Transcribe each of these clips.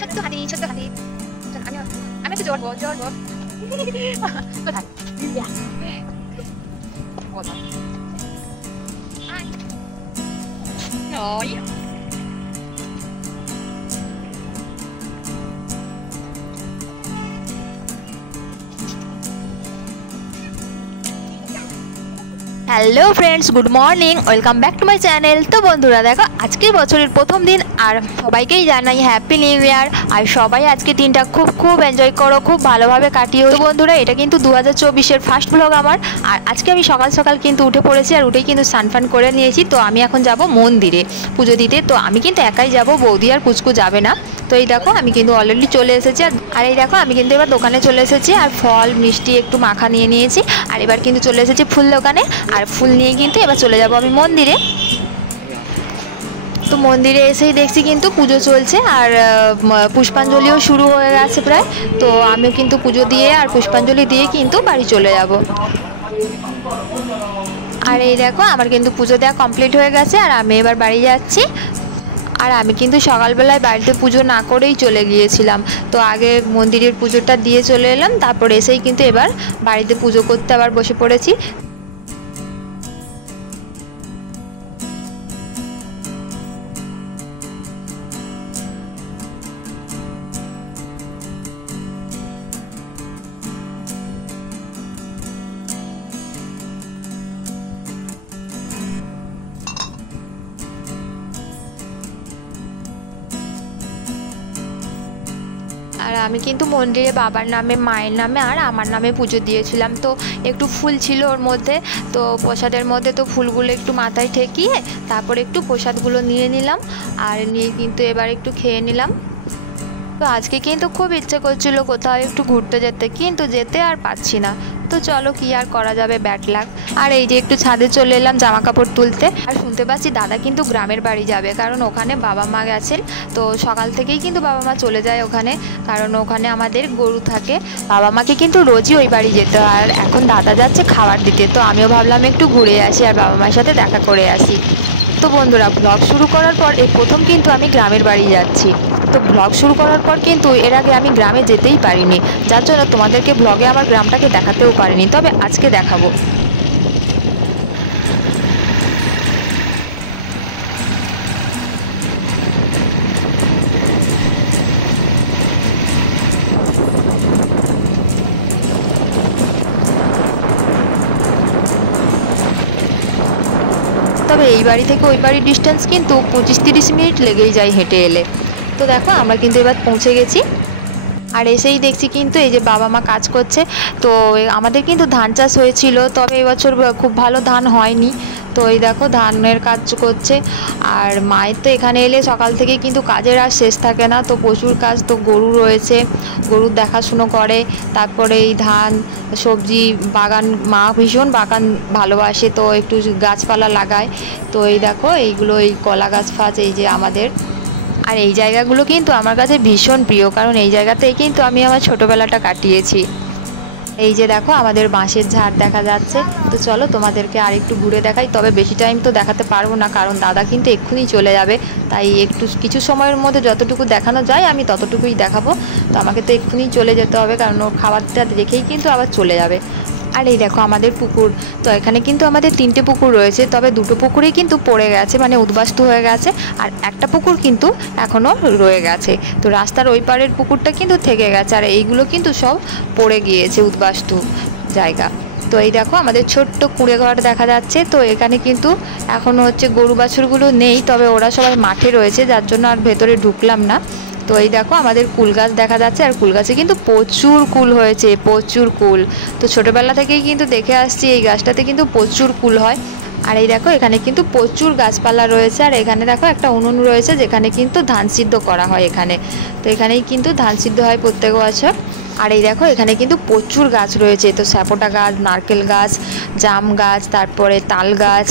ছোট্ট হাতি আমি একটু জোর বল কোথায় hello friends good morning welcome back to my channel. तो बंधुरा देखो आज के बछरेर प्रथम दिन और सबाइकेई जानाई हैप्पी निउ ईयर और सबाई आज के दिनटा खूब खूब एनजय करो खूब भालोभाबे काटियो। तो बंधुरा एटा किन्तु 2024 फार्स्ट ब्लग आमार और आज के आमी सकाल सकाल किन्तु उठे पड़ेछि और उठेई किन्तु स्नान फान करे नियेछि। तो आमी एखन जाबो मंदिरे पुजो दिते। तो आमी किन्तु एकाई जाबो, बौदी और कुचकु जाबे ना। तो ये देखो आमी किन्तु अलरेडी चले एसेछि और ये देखो आमी किन्तु एबार दोकाने चले एसेछि और फल मिष्टि एकटु माखा निये नियेछि और एबार किन्तु चले एसेछि फुल दोकाने और फुल निये किन्तु एबार चले जाबो आमी मंदिरे। तो मंदिरे एसेई देखछि किन्तु पुजो चलছে और पुष्पांजलिও शुरू হয়ে গেছে প্রায়। তো আমি কিন্তু পুজো দিয়ে আর পুষ্পাঞ্জলি দিয়ে কিন্তু বাড়ি চলে যাব। আর এই দেখো আমার কিন্তু পুজো দেওয়া কমপ্লিট হয়ে গেছে আর আমি এবার বাড়ি যাচ্ছি। আর আমি কিন্তু সকালবেলায় বাড়িতে পুজো না করেই চলে গিয়েছিলাম। তো আগে মন্দিরের পুজোটা দিয়ে চলে এলাম, তারপর এসেই কিন্তু এবার বাড়িতে পুজো করতে আবার বসে পড়েছি। আর আমি কিন্তু মন্দিরে বাবার নামে মায়ের নামে আর আমার নামে পুজো দিয়েছিলাম। তো একটু ফুল ছিল ওর মধ্যে, তো প্রসাদের মধ্যে তো ফুলগুলো একটু মাথায় ঠেকিয়ে তারপর একটু প্রসাদগুলো নিয়ে নিলাম আর নিয়ে কিন্তু এবার একটু খেয়ে নিলাম। তো আজকে কিন্তু খুব ইচ্ছে করছিল কোথাও একটু ঘুরতে যেতে, কিন্তু যেতে আর পাচ্ছি না। তো চলো কি আর করা যাবে, ব্যাড লাক। আর এই যে একটু ছাদে চলে এলাম জামা কাপড় তুলতে। আর শুনতে পাচ্ছি দাদা কিন্তু গ্রামের বাড়ি যাবে, কারণ ওখানে বাবা মা গেছেন। তো সকাল থেকেই কিন্তু বাবা মা চলে যায় ওখানে, কারণ ওখানে আমাদের গরু থাকে। বাবা মাকে কিন্তু রোজই ওই বাড়ি যেতে হয়। আর এখন দাদা যাচ্ছে খাবার দিতে। তো আমিও ভাবলাম একটু ঘুরে আসি আর বাবা মার সাথে দেখা করে আসি। তো বন্ধুরা ব্লগ শুরু করার পর এই প্রথম কিন্তু আমি গ্রামের বাড়ি যাচ্ছি। তো ব্লগ শুরু করার পর কিন্তু এর আগে আমি গ্রামে যেতেই পারিনি, যার জন্য তোমাদেরকে ব্লগে আমার গ্রামটাকে দেখাতেও পারিনি, তবে আজকে দেখাবো। তবে এই বাড়ি থেকে ওই বাড়ির ডিস্টেন্স কিন্তু 25-30 মিনিট লেগেই যায় হেঁটে এলে। তো দেখো আমরা কিন্তু এবার পৌঁছে গেছি আর এসেই দেখছি কিন্তু এই যে বাবা মা কাজ করছে। তো আমাদের কিন্তু ধান চাষ হয়েছিল, তবে এবছর খুব ভালো ধান হয়নি। তো এই দেখো ধানের কাজ করছে আর মায়ের তো এখানে এলে সকাল থেকে কিন্তু কাজের আর শেষ থাকে না। তো প্রচুর কাজ, তো গরু রয়েছে, গরুর দেখাশুনো করে, তারপরে এই ধান সবজি বাগান, মা ভীষণ বাগান ভালোবাসে, তো একটু গাছপালা লাগায়। তো এই দেখো এইগুলো এই কলা গাছ ফাছ এই যে আমাদের। আর এই জায়গাগুলো কিন্তু আমার কাছে ভীষণ প্রিয়, কারণ এই জায়গাতেই কিন্তু আমি আমার ছোটোবেলাটা কাটিয়েছি। এই যে দেখো আমাদের বাঁশের ঝাড় দেখা যাচ্ছে। তো চলো তোমাদেরকে আর একটু ঘুরে দেখাই, তবে বেশি টাইম তো দেখাতে পারবো না, কারণ দাদা কিন্তু এক্ষুনি চলে যাবে। তাই একটু কিছু সময়ের মধ্যে যতটুকু দেখানো যায় আমি ততটুকুই দেখাবো। তো আমাকে তো এক্ষুনি চলে যেতে হবে, কারণ ওর খাবারটা রেখেই কিন্তু আবার চলে যাবে। আর এই দেখো আমাদের পুকুর। তো এখানে কিন্তু আমাদের 3টে পুকুর রয়েছে, তবে 2টো পুকুরেই কিন্তু পড়ে গেছে, মানে উদ্বাস্তু হয়ে গেছে, আর একটা পুকুর কিন্তু এখনও রয়ে গেছে। তো রাস্তার ওই পারের পুকুরটা কিন্তু থেকে গেছে আর এইগুলো কিন্তু সব পড়ে গিয়েছে উদ্বাস্তু জায়গা। তো এই দেখো আমাদের ছোট্ট কুঁড়ে ঘর দেখা যাচ্ছে। তো এখানে কিন্তু এখনও হচ্ছে গরু বাছুরগুলো নেই, তবে ওরা সবাই মাঠে রয়েছে, যার জন্য আর ভেতরে ঢুকলাম না। তো এই দেখো আমাদের কুল গাছ দেখা যাচ্ছে আর কুল গাছে কিন্তু প্রচুর কুল হয়েছে, প্রচুর কুল। তো ছোটোবেলা থেকেই কিন্তু দেখে আসছি এই গাছটাতে কিন্তু প্রচুর কুল হয়। আর এই দেখো এখানে কিন্তু প্রচুর গাছপালা রয়েছে। আর এখানে দেখো একটা উনুন রয়েছে যেখানে কিন্তু ধান সিদ্ধ করা হয় এখানে। তো এখানেই কিন্তু ধান সিদ্ধ হয় প্রত্যেক বছর। আর এই দেখো এখানে কিন্তু প্রচুর গাছ রয়েছে, তো সাপোটা গাছ, নারকেল গাছ, জাম গাছ, তারপরে তাল গাছ,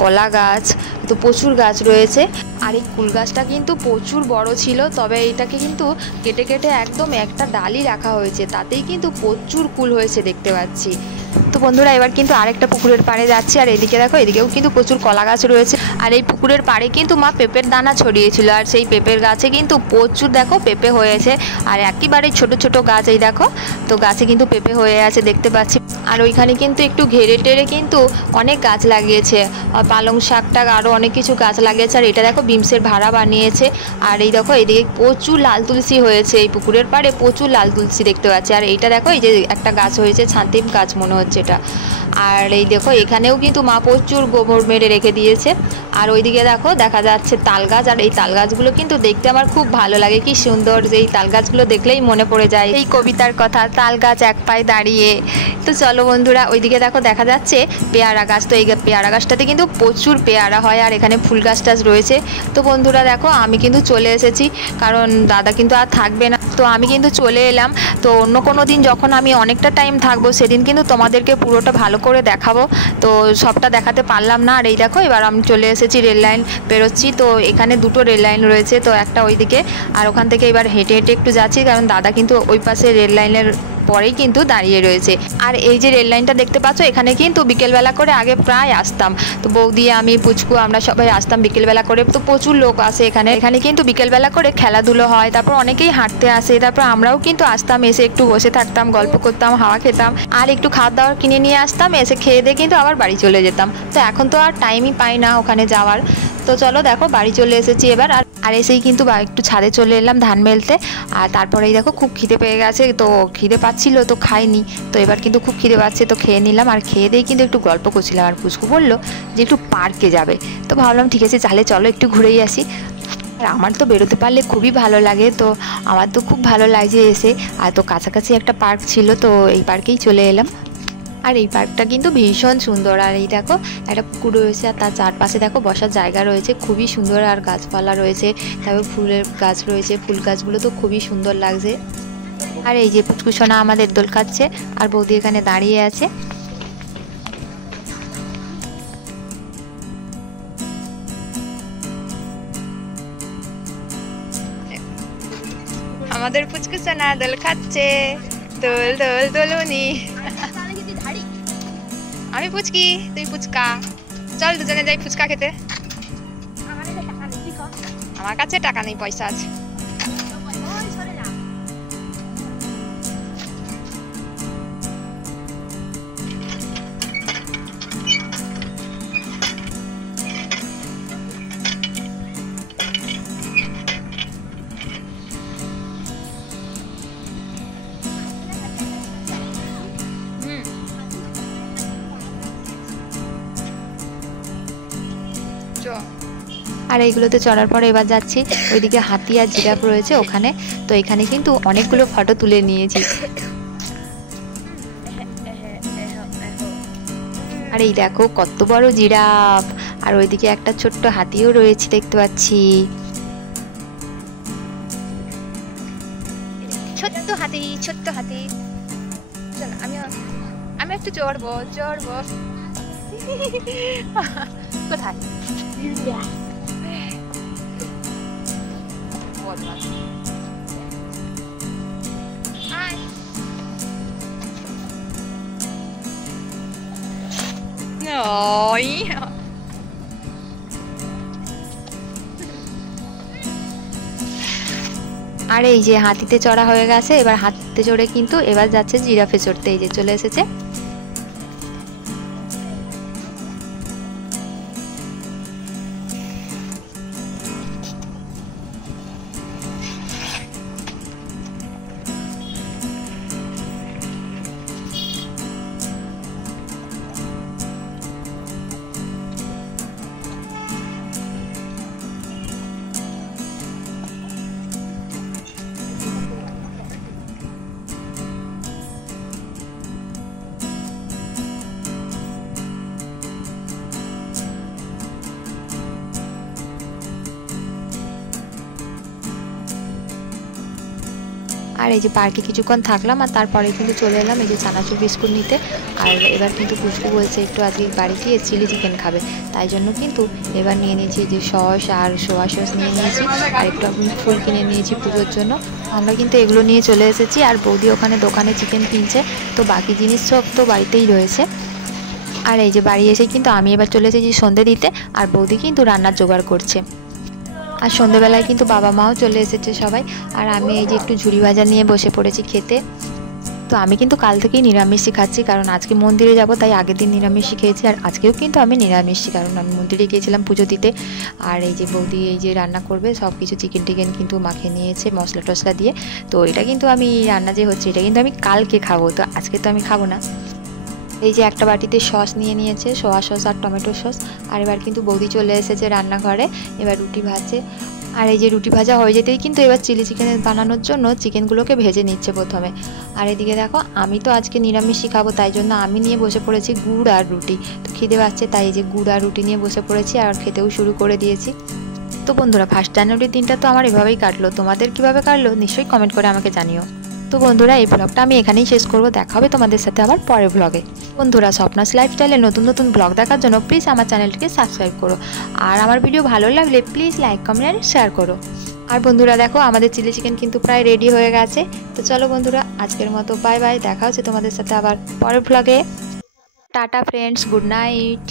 কলা গাছ, তো প্রচুর গাছ রয়েছে। আর এই কুল গাছটা কিন্তু প্রচুর বড় ছিল, তবে এটাকে কিন্তু কেটে কেটে একদম একটা ডালই রাখা হয়েছে, তাতেই কিন্তু প্রচুর কুল হয়েছে দেখতে পাচ্ছি। তো বন্ধুরা এবার কিন্তু আরেকটা পুকুরের পাড়ে যাচ্ছি। আর এদিকে দেখো এদিকেও কিন্তু প্রচুর কলা গাছ রয়েছে। আর এই পুকুরের পাড়ে কিন্তু মা পেঁপের দানা ছড়িয়েছিল, আর সেই পেঁপের গাছে কিন্তু প্রচুর দেখো পেঁপে হয়েছে। আর একেবারে ছোট ছোট গাছ, এই দেখো তো গাছে কিন্তু পেঁপে হয়ে আছে দেখতে পাচ্ছি। আর ওইখানে কিন্তু একটু ঘেরে টেরে কিন্তু অনেক গাছ লাগিয়েছে, পালং শাক টাক আরও অনেক কিছু গাছ লাগিয়েছে। আর এটা দেখো বিমসের ভাড়া বানিয়েছে। আর এই দেখো এদিকে প্রচুর লাল তুলসী হয়েছে, এই পুকুরের পাড়ে প্রচুর লাল তুলসী দেখতে পাচ্ছি। আর এইটা দেখো এই যে একটা গাছ হয়েছে, ছাতিম গাছ মনে হচ্ছে এটা। আর এই দেখো এখানেও কিন্তু মা প্রচুর গোবর মেরে রেখে দিয়েছে। আর ওইদিকে দেখো দেখা যাচ্ছে তাল গাছ। আর এই তাল গাছগুলো কিন্তু দেখতে আমার খুব ভালো লাগে, কি সুন্দর, যে এই তাল গাছগুলো দেখলেই মনে পড়ে যায় এই কবিতার কথা, তাল গাছ এক পায়ে দাঁড়িয়ে। তো চলো বন্ধুরা ওইদিকে দেখো দেখা যাচ্ছে পেয়ারা গাছ। তো এই পেয়ারা গাছটাতে কিন্তু প্রচুর পেয়ারা হয়। আর এখানে ফুল গাছ টাছ রয়েছে। তো বন্ধুরা দেখো আমি কিন্তু চলে এসেছি, কারণ দাদা কিন্তু আর থাকবে না, তো আমি কিন্তু চলে এলাম। তো অন্য কোনো দিন যখন আমি অনেকটা টাইম থাকবো সেদিন কিন্তু তোমাদেরকে পুরোটা ভালো করে দেখাবো, তো সবটা দেখাতে পারলাম না। আর এই দেখো এবার আমি চলে এসেছি, রেল লাইন পেরোচ্ছি। তো এখানে দুটো রেল লাইন রয়েছে, তো একটা ওইদিকে, আর ওখান থেকে এবার হেঁটে হেঁটে একটু যাচ্ছি, কারণ দাদা কিন্তু ওই পাশে রেল লাইনের পরেই কিন্তু দাঁড়িয়ে রয়েছে। আর এই যে রেল লাইনটা দেখতে পাচ্ছ, এখানে কিন্তু বিকেলবেলা করে আগে প্রায় আসতাম, তো বৌদি আমি পুচকু আমরা সবাই আসতাম বিকেলবেলা করে। তো প্রচুর লোক আসে এখানে, এখানে কিন্তু বিকেলবেলা করে খেলাধুলো হয়, তারপর অনেকেই হাঁটতে আসে, তারপর আমরাও কিন্তু আসতাম, এসে একটু বসে থাকতাম, গল্প করতাম, হাওয়া খেতাম, আর একটু খাবার দাবার কিনে নিয়ে আসতাম, এসে খেয়ে দিয়ে কিন্তু আবার বাড়ি চলে যেতাম। তো এখন তো আর টাইমই পাই না ওখানে যাওয়ার। তো চলো দেখো বাড়ি চলে এসেছি এবার। আর এসেই কিন্তু একটু ছাদে চলে এলাম ধান মেলতে। আর তারপরেই দেখো খুব খিদে পেয়ে গেছে, তো খিদে পাচ্ছিল তো খাইনি, তো এবার কিন্তু খুব খিদে পাচ্ছে, তো খেয়ে নিলাম। আর খেয়ে দিয়ে কিন্তু একটু গল্প করছিলাম। আর পুচকু বললো যে একটু পার্কে যাবে, তো ভাবলাম ঠিক আছে তাহলে চলো একটু ঘুরেই আসি। আর আমার তো বেরোতে পারলে খুবই ভালো লাগে, তো আমার তো খুব ভালো লাগছে এসে। আর তো কাছাকাছি একটা পার্ক ছিল, তো এই পার্কেই চলে এলাম। আর এই পার্কটা কিন্তু ভীষণ সুন্দর। আর এই দেখো একটা পুকুর রয়েছে, আর তার চারপাশে দেখো বসার জায়গা রয়েছে, খুবই সুন্দর। আর গাছপালা রয়েছে, তারপর ফুলের গাছ রয়েছে, ফুল গাছগুলো তো খুবই সুন্দর লাগছে। আর এই যে পুচকুসোনা আমাদের দোল খাচ্ছে, আর বৌদি এখানে দাঁড়িয়ে আছে। আমাদের পুচকুসোনা দোল খাচ্ছে, দোল দোল দোলুনি। আমি পুচকি, তুই পুচকা, চল দুজনে যাই ফুচকা খেতে। আমার কাছে টাকা নেই, পয়সা আছে। আর এইগুলোতে চড়ার পরে এবার যাচ্ছি ওইদিকে হাতি আর জিরাফ রয়েছে ওখানে, তো এখানে কিন্তু অনেকগুলো ফটো তুলে নিয়েছি। আর এই দেখো কত বড় জিরাফ, আর ওইদিকে একটা ছোট্ট হাতিও রয়েছে দেখতে পাচ্ছি, ছোট্ট হাতি ছোট্ট হাতি। চল আমি একটু চড়বো কোথায়? আর এই যে হাতিতে চড়া হয়ে গেছে, এবার হাতিতে চড়ে কিন্তু এবার যাচ্ছে জিরাফে চড়তে। এই যে চলে এসেছে। আর এই যে পার্কে কিছুক্ষণ থাকলাম আর তারপরে কিন্তু চলে এলাম এই যে চানাচুর বিস্কুট নিতে। আর এবার কিন্তু পুচকু বলছে একটু আজকে বাড়ি গিয়ে চিলি চিকেন খাবে, তাই জন্য কিন্তু এবার নিয়ে নিয়েছি যে সস আর সোয়া সস নিয়ে নিয়েছি, আর একটু আমি ফুল কিনে নিয়েছি পুজোর জন্য। আমরা কিন্তু এগুলো নিয়ে চলে এসেছি, আর বৌদি ওখানে দোকানে চিকেন কিনছে, তো বাকি জিনিস সব তো বাড়িতেই রয়েছে। আর এই যে বাড়ি এসে কিন্তু আমি এবার চলে এসেছি সন্ধে দিতে, আর বৌদি কিন্তু রান্নার জোগাড় করছে। আর সন্ধেবেলায় কিন্তু বাবা মাও চলে এসেছে সবাই, আর আমি এই যে একটু ঝুড়ি ভাজা নিয়ে বসে পড়েছি খেতে। তো আমি কিন্তু কাল থেকেই নিরামিষই খাচ্ছি, কারণ আজকে মন্দিরে যাব, তাই আগের দিন নিরামিষই খেয়েছি, আর আজকেও কিন্তু আমি নিরামিষই, কারণ আমি মন্দিরে গিয়েছিলাম পুজো দিতে। আর এই যে বৌদি এই যে রান্না করবে সব কিছু, চিকেন টিকেন কিন্তু মাখিয়ে নিয়েছে মশলা টশলা দিয়ে। তো এটা কিন্তু আমি রান্না যে হচ্ছে এটা কিন্তু আমি কালকে খাবো, তো আজকে তো আমি খাবো না। এই যে একটা বাটিতে সস নিয়ে নিয়েছে, সোয়া সস আর টমেটো সস। আর এবার কিন্তু বৌদি চলে এসেছে রান্নাঘরে, এবার রুটি ভাজছে। আর এই যে রুটি ভাজা হয়ে যেতেই কিন্তু এবার চিলি চিকেন বানানোর জন্য চিকেনগুলোকে ভেজে নিচ্ছে প্রথমে। আর এদিকে দেখো আমি তো আজকে নিরামিষই খাবো, তাই জন্য আমি নিয়ে বসে পড়েছি গুড় আর রুটি। তো খিদে পাচ্ছে, তাই এই যে গুড় আর রুটি নিয়ে বসে পড়েছি আর খেতেও শুরু করে দিয়েছি। তো বন্ধুরা, 1 জানুয়ারির দিনটা তো আমার এভাবেই কাটলো, তোমাদের কিভাবে কাটলো নিশ্চয়ই কমেন্ট করে আমাকে জানিও। তো বন্ধুরা, এই ব্লগটা আমি এখানেই শেষ করবো, দেখা হবে তোমাদের সাথে আবার পরের ব্লগে। বন্ধুরা, স্বপ্নাস লাইফস্টাইলের নতুন নতুন ব্লগ দেখার জন্য প্লিজ আমার চ্যানেলটিকে সাবস্ক্রাইব করো, আর আমার ভিডিও ভালো লাগলে প্লিজ লাইক কমেন্ট আর শেয়ার করো। আর বন্ধুরা দেখো, আমাদের চিলি চিকেন কিন্তু প্রায় রেডি হয়ে গেছে। তো চলো বন্ধুরা, আজকের মতো বাই বাই, দেখা হচ্ছে তোমাদের সাথে আবার পরের ব্লগে। Tata friends, good night.